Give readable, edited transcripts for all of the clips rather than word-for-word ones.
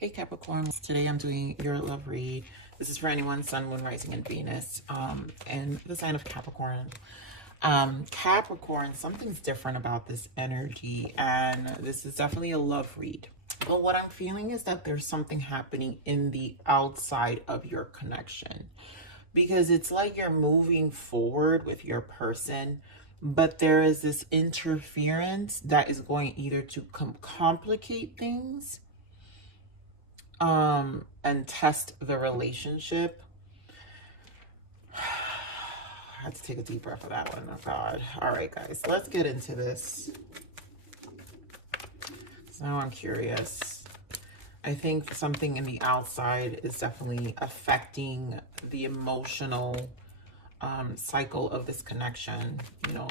Hey Capricorn, today I'm doing your love read. This is for anyone, Sun, Moon, Rising, and Venus, and the sign of Capricorn. Capricorn, something's different about this energy, and this is definitely a love read. But what I'm feeling is that there's something happening in the outside of your connection, because it's like you're moving forward with your person, but there is this interference that is going either to complicate things and test the relationship. I had to take a deep breath for that one. Oh God. All right, guys, let's get into this. So now I'm curious. I think something in the outside is definitely affecting the emotional cycle of this connection, you know.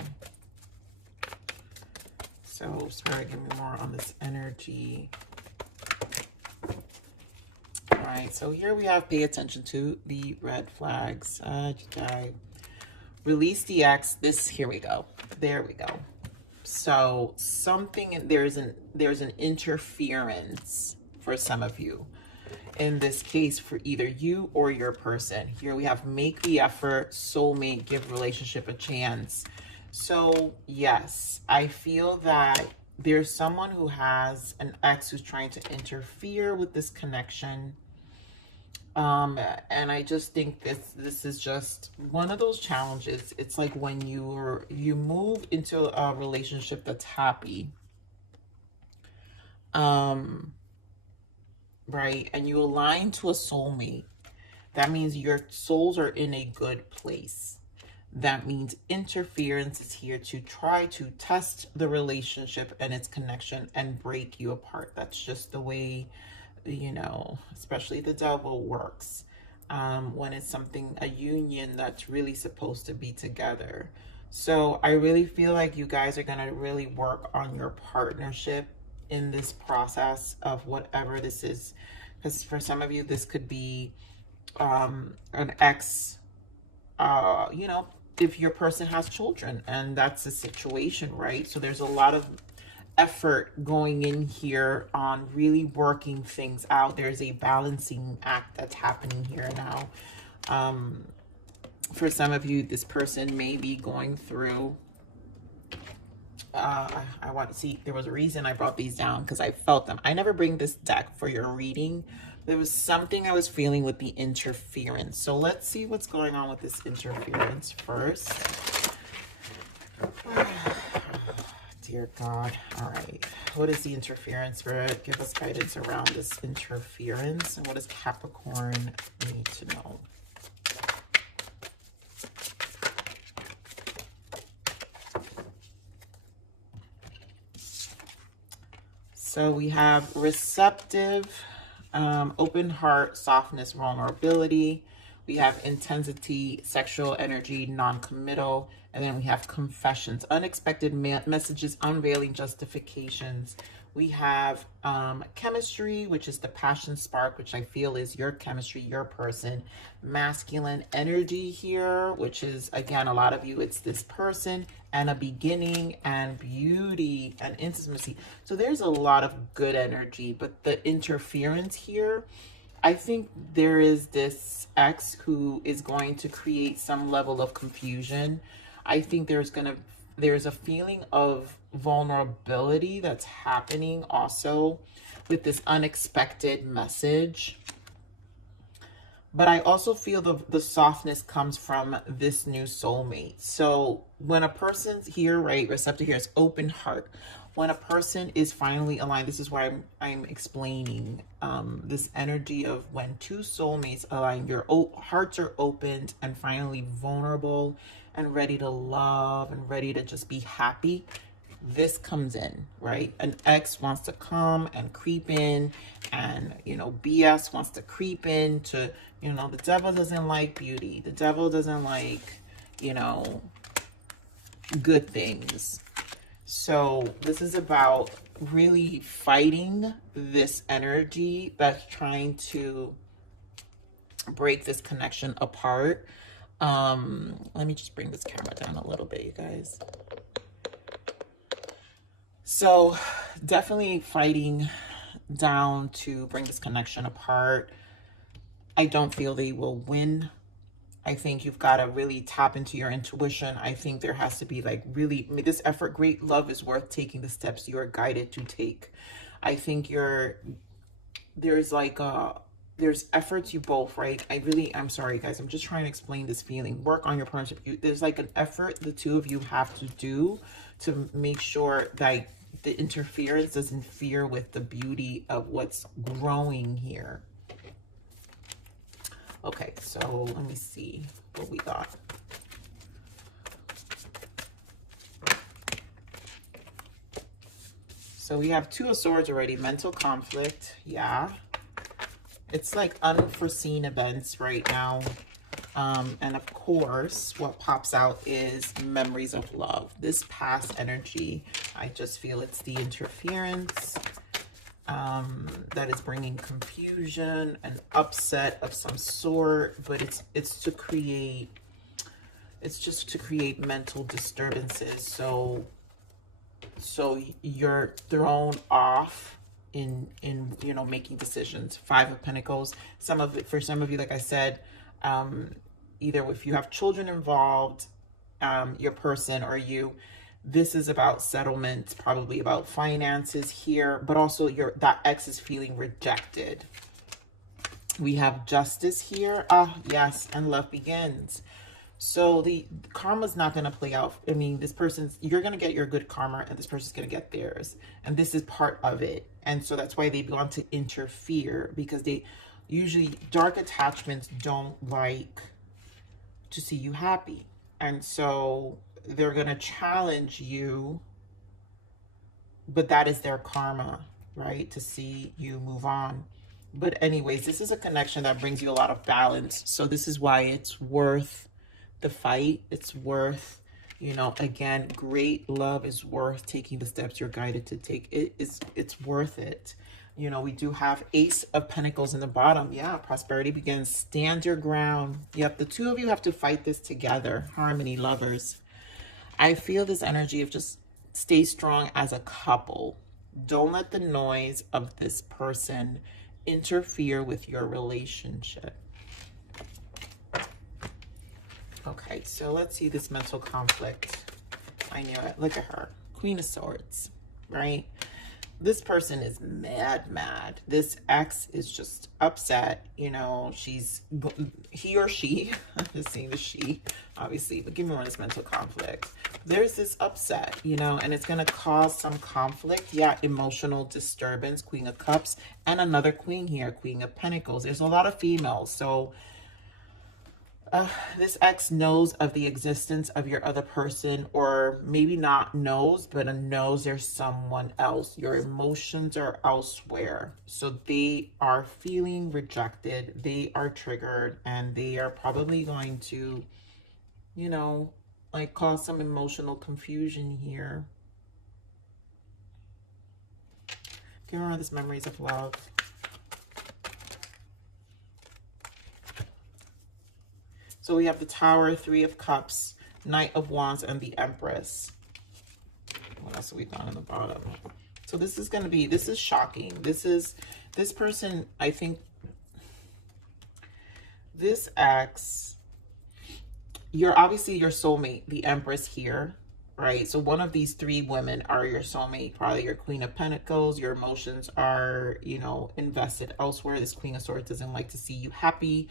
So Spirit, give me more on this energy. All right, so here we have pay attention to the red flags. Release the X. This, here we go. There we go. So something, there's an interference for some of you. In this case, for either you or your person. Here we have make the effort, soulmate, give relationship a chance. So yes, I feel that there's someone who has an ex who's trying to interfere with this connection. And I just think this is just one of those challenges. It's like when you move into a relationship that's happy, right, and you align to a soulmate. That means your souls are in a good place. That means interference is here to try to test the relationship and its connection and break you apart. That's just the way, you know, especially the devil works, when it's something, a union that's really supposed to be together. So I really feel like you guys are going to really work on your partnership in this process of whatever this is, because for some of you this could be an ex, you know, if your person has children, and that's the situation, right? So there's a lot of effort going in here on really working things out. There's a balancing act that's happening here now. For some of you, this person may be going through, I want to see, there was a reason I brought these down, because I felt them. I never bring this deck for your reading. There was something I was feeling with the interference. So let's see what's going on with this interference first. Dear God. All right. What is the interference, Spirit? Give us guidance around this interference. And what does Capricorn need to know? So we have receptive, open heart, softness, vulnerability. We have intensity, sexual energy, non-committal. And then we have confessions, unexpected messages, unveiling justifications. We have chemistry, which is the passion spark, which I feel is your chemistry, your person. Masculine energy here, which is, again, a lot of you, it's this person, and a beginning, and beauty, and intimacy. So there's a lot of good energy, but the interference here, I think there is this ex who is going to create some level of confusion. I think there's a feeling of vulnerability that's happening also with this unexpected message. But I also feel the softness comes from this new soulmate. So when a person's here, right, receptive here is open heart. When a person is finally aligned, this is why I'm explaining this energy of when two soulmates align, your hearts are opened and finally vulnerable and ready to love and ready to just be happy. This comes in, right? An ex wants to come and creep in, and, you know, BS wants to creep in to, you know, the devil doesn't like beauty. The devil doesn't like, you know, good things. So this is about really fighting this energy that's trying to break this connection apart. Let me just bring this camera down a little bit, you guys. So definitely fighting down to bring this connection apart. I don't feel they will win. I think you've got to really tap into your intuition. I think there has to be like really, I mean, this effort, great love is worth taking the steps you are guided to take. I think there's like there's efforts you both, right? I'm sorry guys, I'm just trying to explain this feeling. Work on your partnership. There's like an effort the two of you have to do to make sure that the interference doesn't interfere with the beauty of what's growing here. Okay, so let me see what we got. So we have Two of Swords already. Mental conflict. Yeah. It's like unforeseen events right now. And of course, what pops out is memories of love. This past energy, I just feel it's the interference that is bringing confusion and upset of some sort, but it's just to create mental disturbances. So you're thrown off in you know, making decisions. Five of Pentacles. For some of you, like I said, either if you have children involved, your person or you, this is about settlement, probably about finances here, but also that ex is feeling rejected. We have Justice here. Ah, yes, and love begins. So the karma's not going to play out. I mean, you're going to get your good karma and this person's going to get theirs. And this is part of it. And so that's why they've gone to interfere, because they usually, dark attachments don't like to see you happy. And so they're going to challenge you, but that is their karma, right? To see you move on. But anyways, this is a connection that brings you a lot of balance. So this is why it's worth the fight. It's worth, you know, again, great love is worth taking the steps you're guided to take. It's worth it. You know, we do have Ace of Pentacles in the bottom. Yeah, prosperity begins. Stand your ground. Yep, the two of you have to fight this together. Harmony, lovers. I feel this energy of just stay strong as a couple. Don't let the noise of this person interfere with your relationship. Okay, so let's see this mental conflict. I knew it. Look at her. Queen of Swords, right? This person is mad. This ex is just upset. You know, he or she, I'm just saying the she, obviously, but give me more of this mental conflict. There's this upset, you know, and it's going to cause some conflict. Yeah, emotional disturbance, Queen of Cups, and another queen here, Queen of Pentacles. There's a lot of females, so this ex knows of the existence of your other person, or maybe not knows, but knows there's someone else. Your emotions are elsewhere. So they are feeling rejected. They are triggered, and they are probably going to, you know, like cause some emotional confusion here. Give her this memories of love. So we have the Tower, Three of Cups, Knight of Wands, and the Empress. What else have we done in the bottom? So this is going to be, this is shocking. This person, I think, this ex, you're obviously your soulmate, the Empress here, right? So one of these three women are your soulmate, probably your Queen of Pentacles. Your emotions are, you know, invested elsewhere. This Queen of Swords doesn't like to see you happy.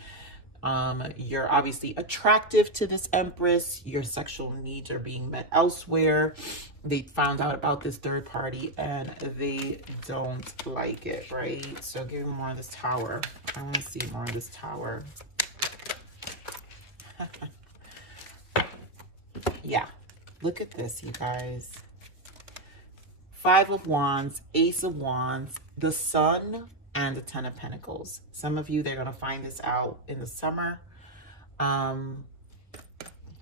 You're obviously attractive to this Empress. Your sexual needs are being met elsewhere. They found out about this third party and they don't like it, right? So give me more of this Tower. I want to see more of this Tower. Yeah, look at this, you guys. Five of Wands, Ace of Wands, the Sun, and the Ten of Pentacles. Some of you, they're going to find this out in the summer.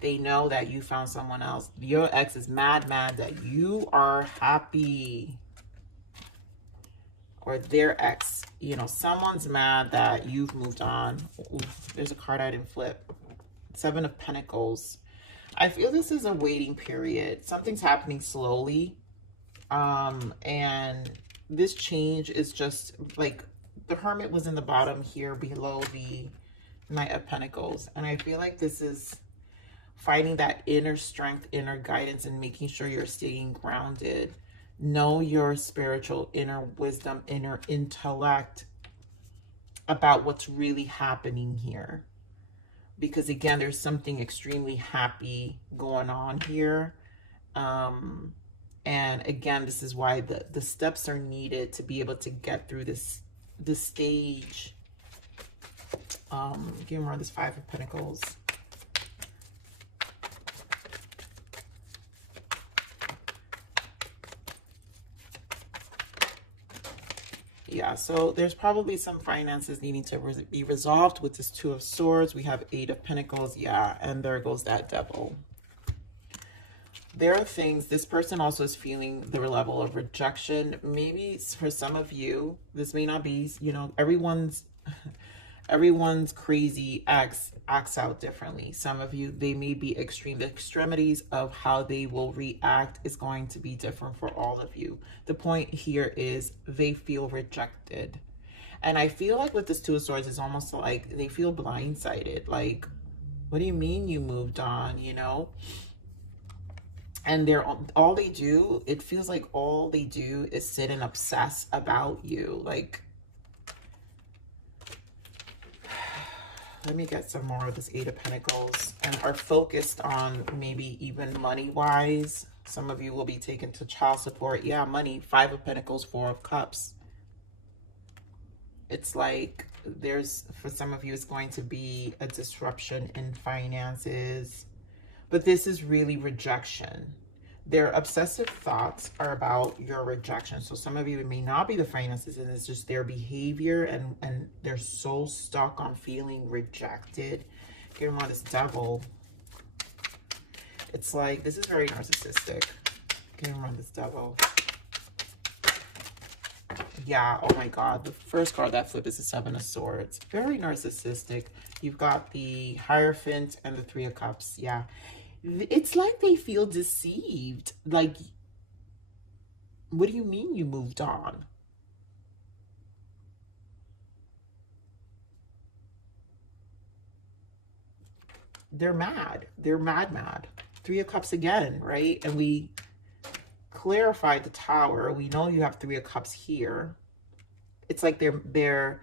They know that you found someone else. Your ex is mad that you are happy. Or their ex, you know, someone's mad that you've moved on. Ooh, there's a card I didn't flip. Seven of Pentacles. I feel this is a waiting period. Something's happening slowly. And this change is just like the Hermit was in the bottom here below the Knight of Pentacles. And I feel like this is finding that inner strength, inner guidance, and making sure you're staying grounded. Know your spiritual inner wisdom, inner intellect about what's really happening here. Because again, there's something extremely happy going on here. And again, this is why the steps are needed to be able to get through this stage. Give me more of this Five of Pentacles. Yeah, so there's probably some finances needing to be resolved with this Two of Swords. We have Eight of Pentacles. Yeah, and there goes that Devil. There are things, this person also is feeling the level of rejection. Maybe for some of you, this may not be, you know, everyone's crazy acts out differently. Some of you, they may be extreme. The extremities of how they will react is going to be different for all of you. The point here is they feel rejected. And I feel like with this Two of Swords, it's almost like they feel blindsided. Like, what do you mean you moved on, you know? And all they do, it feels like all they do is sit and obsess about you. Like, let me get some more of this Eight of Pentacles, and are focused on maybe even money-wise. Some of you will be taken to child support. Yeah, money. Five of Pentacles, Four of Cups. It's like for some of you, it's going to be a disruption in finances. But this is really rejection. Their obsessive thoughts are about your rejection. So some of you, it may not be the finances, and it's just their behavior, and they're so stuck on feeling rejected. Give them on this Devil. It's like, this is very narcissistic. Give them on this Devil. Yeah, oh my God. The first card that flipped is the Seven of Swords. Very narcissistic. You've got the Hierophant and the Three of Cups. Yeah. It's like they feel deceived. Like, what do you mean you moved on? They're mad. They're mad. Three of Cups again, right? And we clarified the Tower. We know you have Three of Cups here. It's like their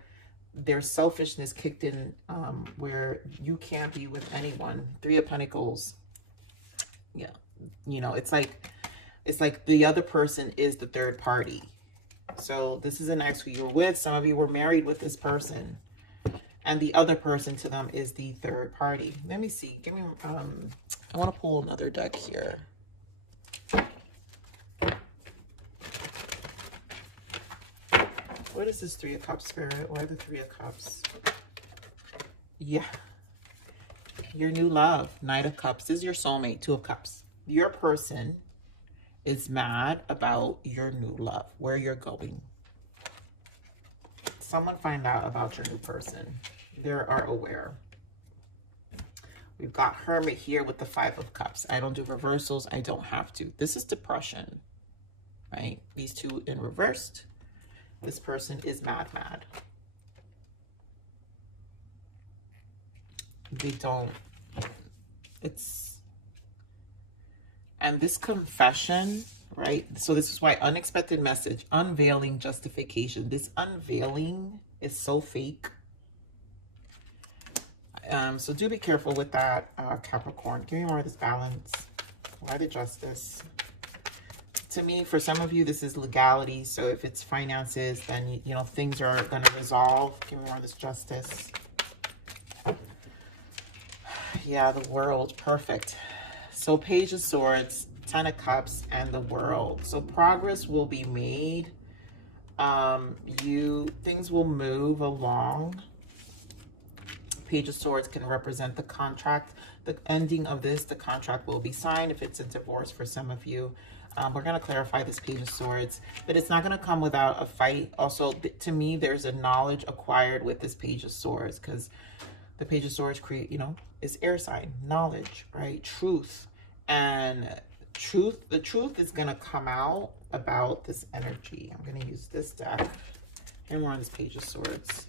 selfishness kicked in, where you can't be with anyone. Three of Pentacles. Yeah, you know, it's like the other person is the third party. So this is an ex who you're with. Some of you were married with this person, and the other person to them is the third party. Let me see. Give me I want to pull another deck here. What is this Three of Cups, Spirit? Why the Three of Cups? Yeah. Your new love, Knight of Cups. This is your soulmate, Two of Cups. Your person is mad about your new love, where you're going. Someone find out about your new person. They are aware. We've got Hermit here with the Five of Cups. I don't do reversals. I don't have to. This is depression, right? These two in reversed. This person is mad. They don't, and this confession, right? So this is why unexpected message, unveiling, justification. This unveiling is so fake. So do be careful with that, Capricorn. Give me more of this Balance. Why the Justice? To me, for some of you, this is legality. So if it's finances, then, you know, things are going to resolve. Give me more of this Justice. Yeah, the World. Perfect. So Page of Swords, Ten of Cups, and the World. So progress will be made. Things will move along. Page of Swords can represent the contract. The ending of this, the contract will be signed if it's a divorce for some of you. We're going to clarify this Page of Swords, but it's not going to come without a fight. Also, to me, there's a knowledge acquired with this Page of Swords, because the Page of Swords is air sign, knowledge, right? Truth. And The truth is going to come out about this energy. I'm going to use this deck. And we're on this Page of Swords.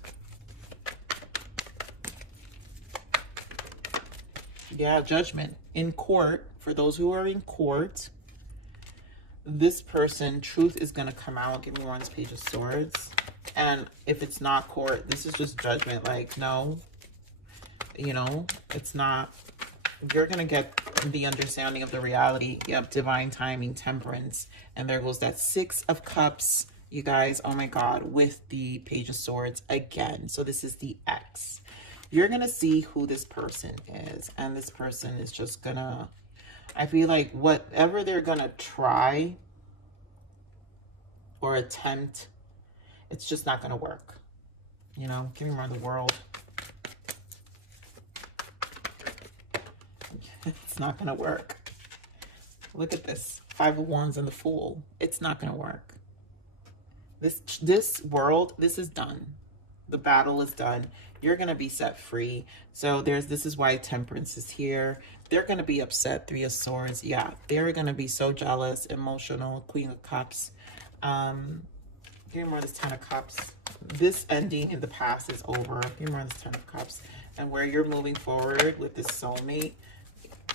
Yeah, Judgment. In court, for those who are in court, this person, truth is going to come out. Give me more on this Page of Swords. And if it's not court, this is just judgment. Like, no, you know, it's not. You're going to get the understanding of the reality. Yep, divine timing, temperance. And there goes that Six of Cups, you guys. Oh my God, with the Page of Swords again. So this is the X. You're going to see who this person is. And this person is just going to, I feel like whatever they're going to try or attempt, it's just not going to work. You know, give me more of the World. It's not going to work. Look at this. Five of Wands and the Fool. It's not going to work. This World, this is done. The battle is done. You're going to be set free. So this is why Temperance is here. They're going to be upset. Three of Swords. Yeah, they're going to be so jealous, emotional. Queen of Cups. Give me more of this Ten of Cups. This ending in the past is over. Give me more of this Ten of Cups. And where you're moving forward with this soulmate.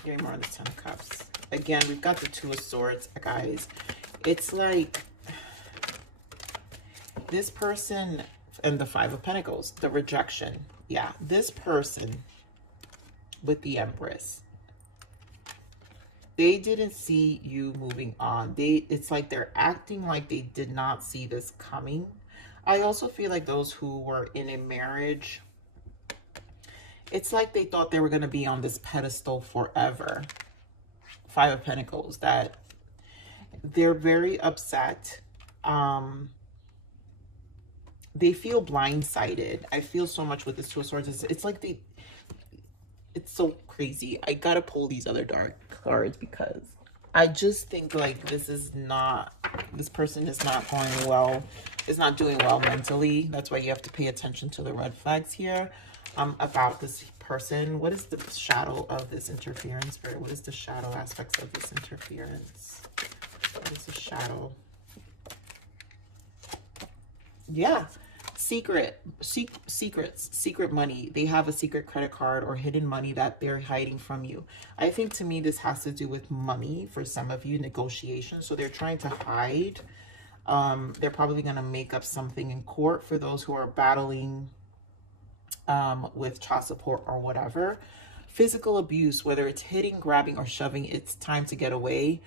Give me more of this Ten of Cups. Again, we've got the Two of Swords, guys. It's like this person and the Five of Pentacles, the rejection. Yeah, this person with the Empress, they didn't see you moving on. It's like they're acting like they did not see this coming. I also feel like those who were in a marriage, it's like they thought they were going to be on this pedestal forever. Five of Pentacles, that they're very upset. They feel blindsided. I feel so much with this Two of Swords. It's like it's so crazy. I gotta pull these other dark cards because I just think like this person is not going well. Is not doing well mentally. That's why you have to pay attention to the red flags here. About this person. What is the shadow of this interference, Spirit? What is the shadow aspects of this interference? What is the shadow? Yeah. Secrets, secret money. They have a secret credit card or hidden money that they're hiding from you. I think to me, this has to do with money for some of you, negotiation. So they're trying to hide. They're probably going to make up something in court for those who are battling with child support or whatever. Physical abuse, whether it's hitting, grabbing, or shoving, it's time to get away.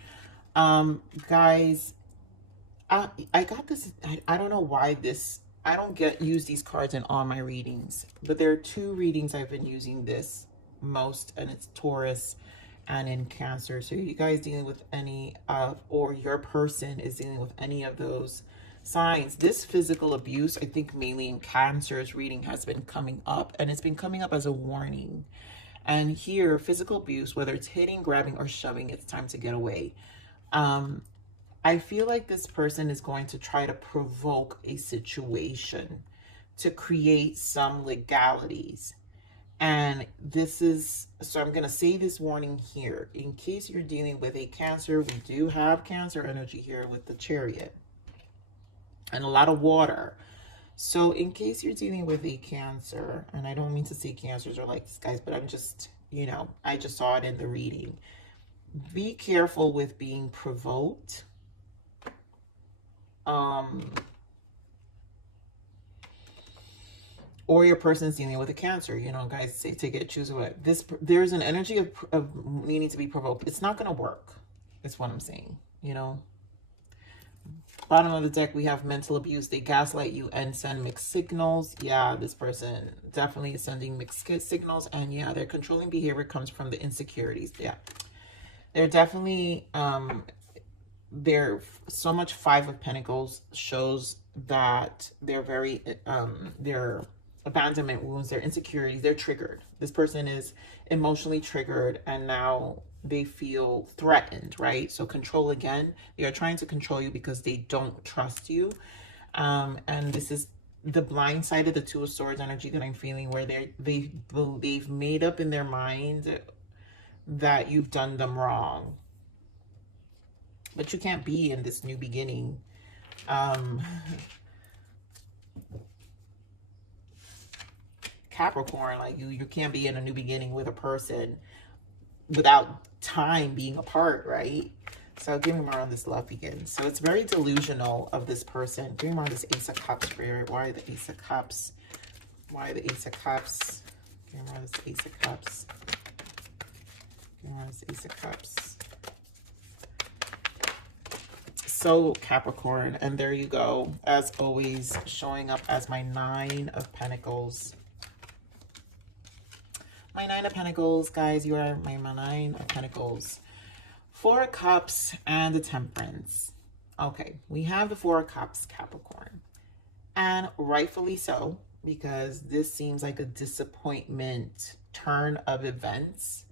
Guys, I got this. I don't know why I don't use these cards in all my readings, but there are two readings I've been using this most, and it's Taurus and in Cancer. So you guys dealing with any or your person is dealing with any of those signs. This physical abuse, I think mainly in Cancer's reading, has been coming up, and it's been coming up as a warning. And here, physical abuse, whether it's hitting, grabbing, or shoving, it's time to get away. I feel like this person is going to try to provoke a situation to create some legalities. And this is, so I'm going to say this warning here. In case you're dealing with a Cancer, we do have Cancer energy here with the Chariot. And a lot of water. So in case you're dealing with a Cancer, and I don't mean to say Cancers are like this, guys, but I'm just, you know, I just saw it in the reading. Be careful with being provoked. Or your person's dealing with a Cancer, you know, guys, say, take it, choose what. There's an energy of needing to be provoked. It's not going to work. That's what I'm saying, you know. Bottom of the deck, we have mental abuse. They gaslight you and send mixed signals. Yeah, this person definitely is sending mixed signals. And yeah, their controlling behavior comes from the insecurities. Yeah, they're definitely, they're so much Five of Pentacles shows that they're very, their abandonment wounds, their insecurities, they're triggered. This person is emotionally triggered and now they feel threatened, right? So control again. They are trying to control you because they don't trust you. And this is the blind side of the Two of Swords energy that I'm feeling, where they've made up in their mind that you've done them wrong. but you can't be in this new beginning. Capricorn, like you can't be in a new beginning with a person without time being apart, right? So give me more on this love begins. So it's very delusional of this person. Give me more on this Ace of Cups, Spirit. Why the Ace of Cups? Why the Ace of Cups? Give me more on this Ace of Cups. Give me more on this Ace of Cups. So Capricorn, and there you go. As always, showing up as my Nine of Pentacles. My Nine of Pentacles, guys, you are my Nine of Pentacles. Four of Cups and the Temperance. Okay, we have the Four of Cups, Capricorn. And rightfully so, because this seems like a disappointment turn of events.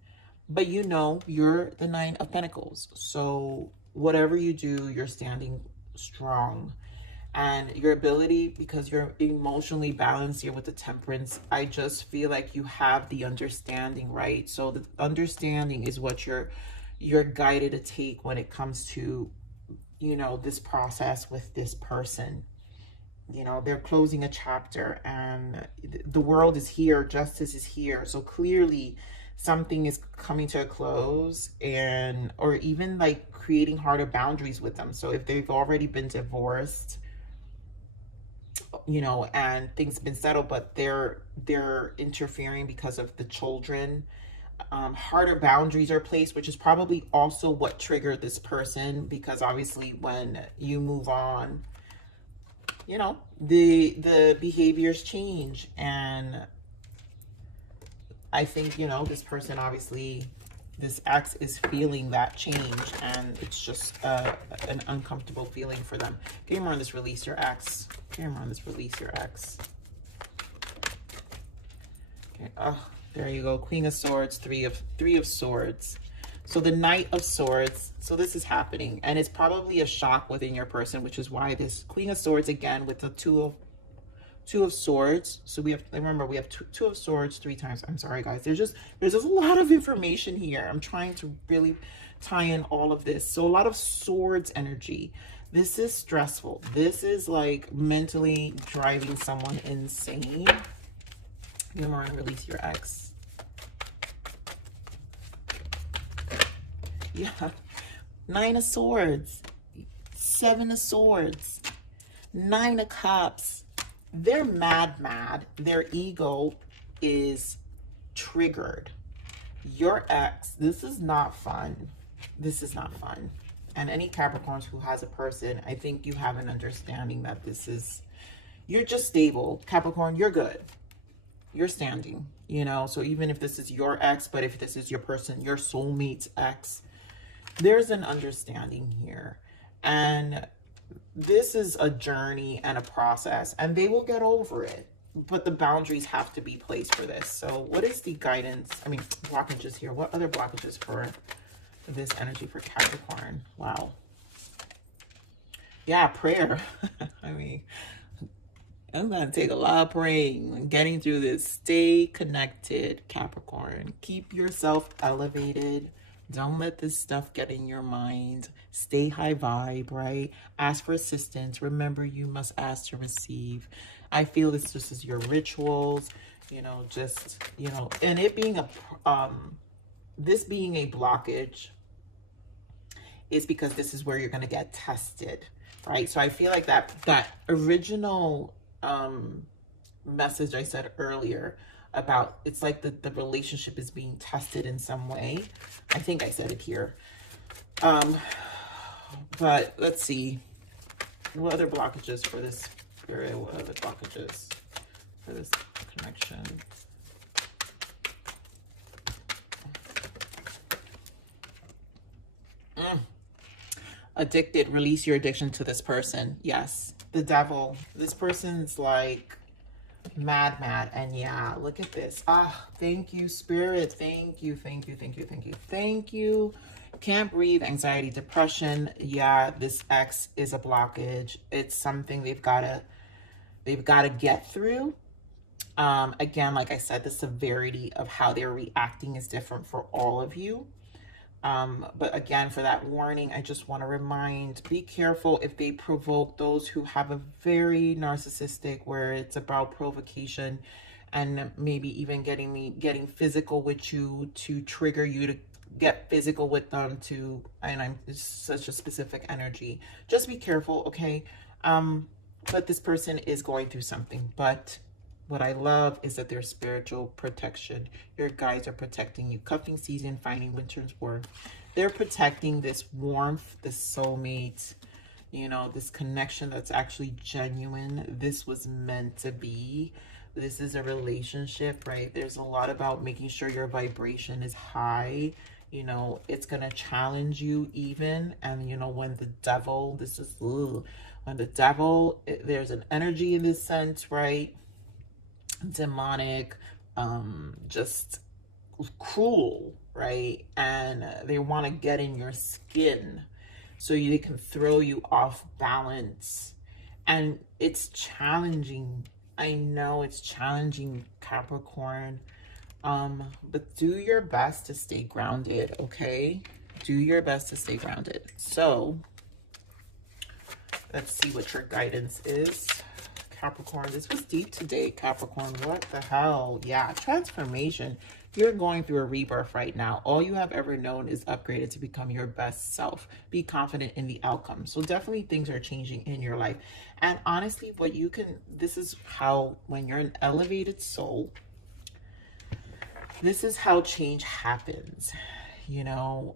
But you know, you're the Nine of Pentacles. So whatever you do, you're standing strong. And your ability, because you're emotionally balanced here with the Temperance, I just feel like you have the understanding, right? So the understanding is what you're guided to take when it comes to, you know, this process with this person. You know, they're closing a chapter and the world is here, justice is here. So clearly something is coming to a close, and or even like creating harder boundaries with them. So if they've already been divorced, you know, and things have been settled, but they're interfering because of the children, harder boundaries are placed, which is probably also what triggered this person, because obviously when you move on, you know, the behaviors change. And I think, you know, this person, obviously this ex is feeling that change, and it's just an uncomfortable feeling for them. Give me more on this release your ex. Give me more on this release your ex. Okay. Oh, there you go. Queen of Swords, three of Swords. So the Knight of Swords. So this is happening, and it's probably a shock within your person, which is why this Queen of Swords again with the Two of Swords. So we have, remember, we have two of Swords 3 times. I'm sorry, guys. There's just a lot of information here. I'm trying to really tie in all of this. So a lot of Swords energy. This is stressful. This is like mentally driving someone insane. You want to release your ex. Yeah. 9 of Swords. 7 of Swords. 9 of Cups. They're mad. Their ego is triggered. Your ex, this is not fun. This is not fun. And any Capricorns who has a person, I think you have an understanding that this is, you're just stable. Capricorn, you're good. You're standing, you know. So even if this is your ex, but if this is your person, your soulmate's ex, there's an understanding here. And this is a journey and a process, and they will get over it, but the boundaries have to be placed for this. So what is the guidance? I mean, blockages here. What other blockages for this energy for Capricorn? Wow. Yeah, prayer. I mean, I'm going to take a lot of praying and getting through this. Stay connected, Capricorn. Keep yourself elevated. Don't let this stuff get in your mind. Stay high vibe, right? Ask for assistance. Remember, you must ask to receive. I feel this just is your rituals, you know, just, you know, and it being a, this being a blockage is because this is where you're going to get tested, right? So I feel like that original message I said earlier about, it's like the relationship is being tested in some way. I think I said it here. But let's see. What other blockages for this spirit? What other blockages for this connection? Addicted. Release your addiction to this person. Yes. The devil. This person's like mad. And yeah, look at this. Thank you, spirit. Thank you. Can't breathe, anxiety, depression. Yeah, this ex is a blockage. It's something they've got to get through. Again, like I said, the severity of how they're reacting is different for all of you. But again, for that warning, I just want to remind, be careful if they provoke those who have a very narcissistic, where it's about provocation and maybe even getting physical with you to trigger you to get physical with them to, and I'm such a specific energy. Just be careful, okay? But this person is going through something, but what I love is that there's spiritual protection. Your guides are protecting you. Cuffing season, finding winter's worth. They're protecting this warmth, this soulmate, you know, this connection that's actually genuine. This was meant to be. This is a relationship, right? There's a lot about making sure your vibration is high. You know, it's going to challenge you even. And, you know, when the devil, this is, ugh, when the devil, there's an energy in this sense, right? Demonic, just cruel, right? And they want to get in your skin so they can throw you off balance. And it's challenging. I know it's challenging, Capricorn. But do your best to stay grounded, okay? Do your best to stay grounded. So let's see what your guidance is, Capricorn. This was deep today, Capricorn. What the hell? Yeah, transformation. You're going through a rebirth right now. All you have ever known is upgraded to become your best self. Be confident in the outcome. So definitely things are changing in your life. And honestly, what you can, this is how, when you're an elevated soul, this is how change happens. You know,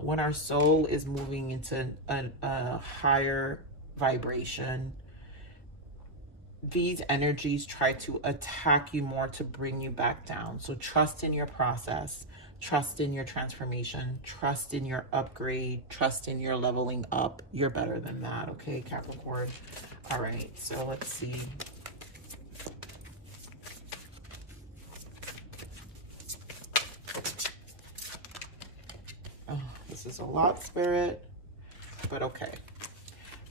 when our soul is moving into a higher vibration, these energies try to attack you more to bring you back down. So trust in your process, trust in your transformation, trust in your upgrade, trust in your leveling up. You're better than that, okay, Capricorn? All right, so let's see. Oh, this is a lot, Spirit, but okay.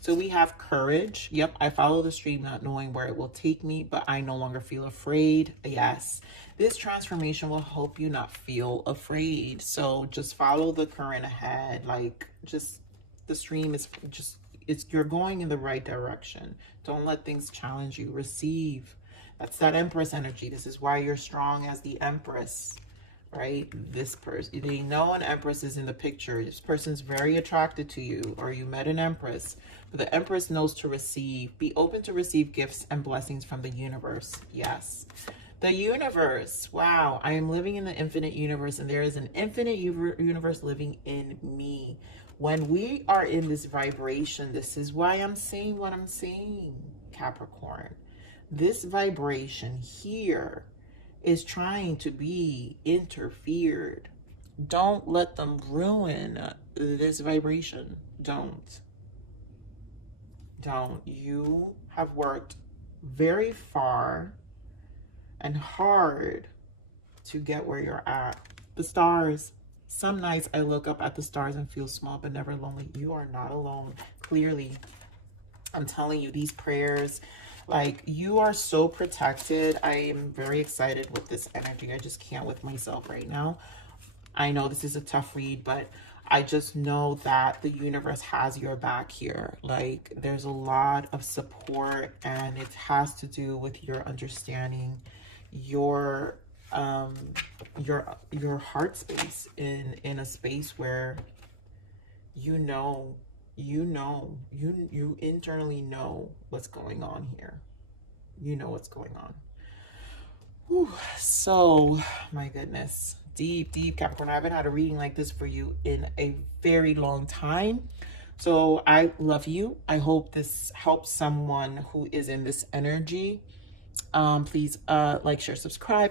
So we have courage. Yep, I follow the stream not knowing where it will take me, but I no longer feel afraid. Yes, this transformation will help you not feel afraid. So just follow the current ahead. Like, just the stream is just, you're going in the right direction. Don't let things challenge you. Receive. That's that Empress energy. This is why you're strong as the Empress. Right? This person, they know an Empress is in the picture. This person's very attracted to you, or you met an Empress. But the Empress knows to receive. Be open to receive gifts and blessings from the universe. Yes. The universe. Wow. I am living in the infinite universe, and there is an infinite universe living in me. When we are in this vibration, this is why I'm saying what I'm saying, Capricorn. This vibration here is trying to be interfered. Don't let them ruin this vibration. Don't. You have worked very far and hard to get where you're at. The stars. Some nights I look up at the stars and feel small but never lonely. You are not alone. Clearly, I'm telling you, these prayers, like, you are so protected. I am very excited with this energy. I just can't with myself right now. I know this is a tough read, but I just know that the universe has your back here. Like, there's a lot of support, and it has to do with your understanding your heart space in a space where you internally know what's going on here. You know what's going on. Whew. So, my goodness, deep Capricorn. I haven't had a reading like this for you in a very long time. So I love you. I hope this helps someone who is in this energy. Please like, share, subscribe,